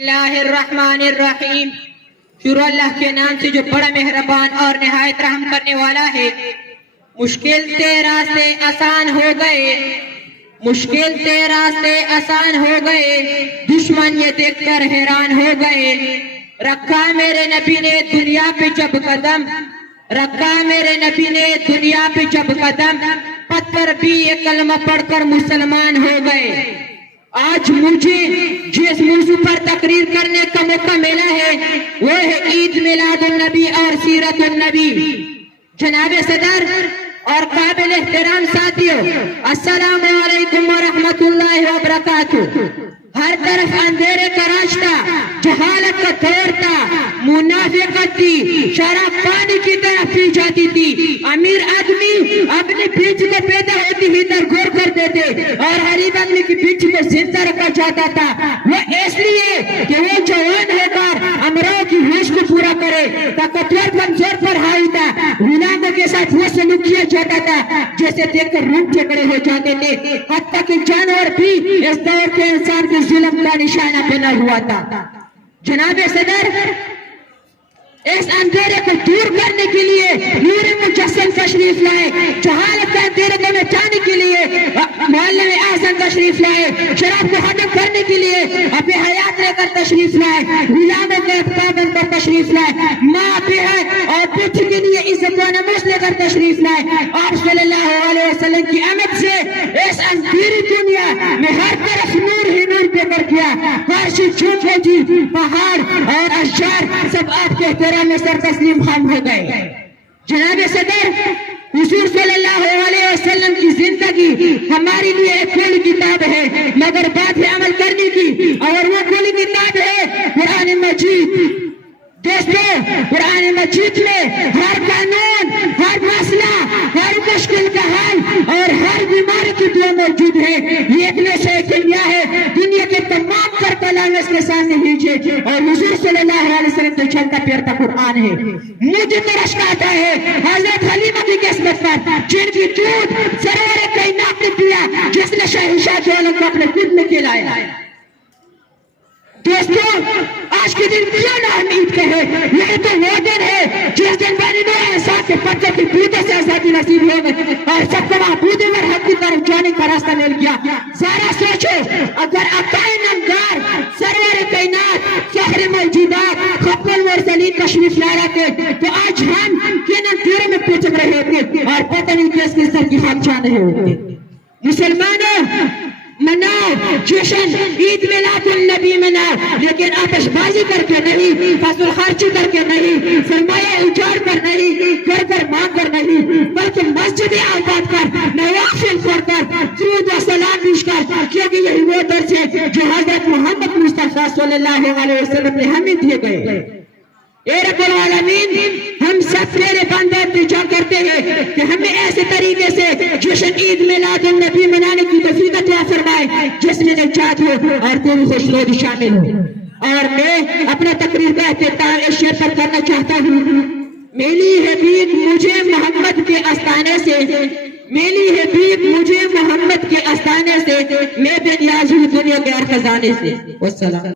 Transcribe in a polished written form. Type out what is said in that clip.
اللہ الرحمن الرحیم، شروع اللہ کے نام سے جو بڑا مہربان اور نہایت رحم کرنے والا ہے۔ مشکل سے راستے آسان ہو گئے، مشکل سے راستے آسان ہو گئے، دشمن یہ دیکھ کر حیران ہو گئے۔ رکھا میرے نبی نے دنیا پہ جب قدم، رکھا میرے نبی نے دنیا پہ جب قدم، پتھر بھی یہ کلمہ پڑھ کر مسلمان ہو گئے۔ آج مجھے جس موضوع پر تقریر کرنے کا موقع ملا ہے وہ ہے عید میلاد النبی اور سیرت النبی۔ جناب صدر اور قابل احترام ساتھیوں، السلام علیکم ورحمۃ اللہ وبرکاتہ۔ ہر طرف اندھیرے کا راستہ، جہالت کا دور تھا، منافقت تھی، شراب پانی کی طرح پی جاتی تھی۔ امیر آدمی اپنے بیچ کو پیدا ہوتی ہی درگور کر دیتے اور غریب آدمی کی بیچ کو زندہ رکھا جاتا تھا۔ وہ اس لیے کہ وہ جوان ہو کر امراؤں کی ہوش کو پورا کرے، طاقتور کمزور پر ہائی تھا، غلاموں کے ساتھ وہ سلوک کیا جاتا تھا جیسے دیکھ کر روح جھگڑے ہو جاتے تھے، حتیٰ کہ جانور بھی اس دور کے انسان کے ظلم کا نشانہ بنا ہوا تھا۔ جناب صدر، اس اندھیرے کو دور کرنے کے لیے نور مجسم تشریف لائے، جہالت کے اندھیرے کو مٹانے کے لیے معلم اعظم تشریف لائے، شراب کو ختم کرنے کے لیے اپنے حیات لے کر تشریف لائے، غلاموں کے پابند پر تشریف لائے، ماں بہن اور بیٹی کے لیے عزت و ناموس لے کر تشریف لائے۔ آپ صلی اللہ علیہ وسلم کی آمد سے اس اندھیری دنیا میں ہر طرف نور ہی نور دے کر کیا۔ فرش چھوٹے جی، پہاڑ اور اشجار سب آپ کے احترام میں سر تسلیم خام ہو گئے۔ جناب صدر، حضور صلی اللہ علیہ وسلم کی زندگی ہمارے لیے ایک کھلی کتاب ہے، مگر بات ہے عمل کرنے کی، اور وہ کھلی کتاب ہے قرآن مجید۔ دوستو، قرآن مجید میں ہر قانون، ہر مسئلہ، ہر مشکل کا حل اور ہر بیماری کی دعا موجود ہے۔ یہ ایک نشہ کیمیا ہے، دنیا کے تمام تر کلام اس کے سامنے لیجئے، اور حضور صلی اللہ علیہ وسلم تو چلتا پھرتا قرآن ہے۔ مجھے ترس آتا ہے حضرت حلیمہ کی قسمت پر، جن کی دودھ سرور کائنات نے پیا، جس نے شہنشاہ دو عالم کو اپنے دودھ میں کھلایا۔ دوستو، آج کے دن کیوں نہ ہم عید کہے؟ یہ تو وہ دن ہے جس دن بنی نوع انسان کے پتھر کی بوتوں سے آزادی نصیب ہو گئی اور سب کو معبود مرحب کی طرف جانے کا راستہ مل گیا۔ ذرا سوچو، اگر عطائے نمدار سرور کائنات فخر موجودات خاتم المرسلین تشریف لا رہے تھے تو آج ہم کن اندھیروں میں پچک رہے تھے اور پتہ نہیں کس کی سر کی خاک چھان رہے ہوتے۔ مسلمانوں، مناؤ جشن عید میلاد النبی مناؤ، لیکن آتش بازی کر کے نہیں، فضل خرچی کر کے نہیں، سرمایہ اجاڑ کر نہیں، گھر گھر مانگ کر نہیں، بلکہ مسجد آباد کر، نوافل پڑھ کر، درود و سلام پیش کر، کیونکہ یہی وہ درس ہے جو حضرت محمد مصطفیٰ صلی اللہ علیہ وسلم نے ہمیں دیے گئے۔ اے رب العالمین، ہم سب تیرے بندے التجا کرتے ہیں کہ ہمیں ایسے طریقے سے جشن عید میلاد النبی منانے کی توفیق عطا فرمائے جس میں نجات ہو اور تیری خوشنودی شامل ہو۔ اور میں اپنا تقریر کا اختتام اس شعر پر کرنا چاہتا ہوں: میلی ہے بھیک مجھے محمد کے آستانے سے، میلی ہے بھیک مجھے محمد کے آستانے سے، میں بے نیاز ہوں دنیا کے ہر خزانے سے۔ والسلام۔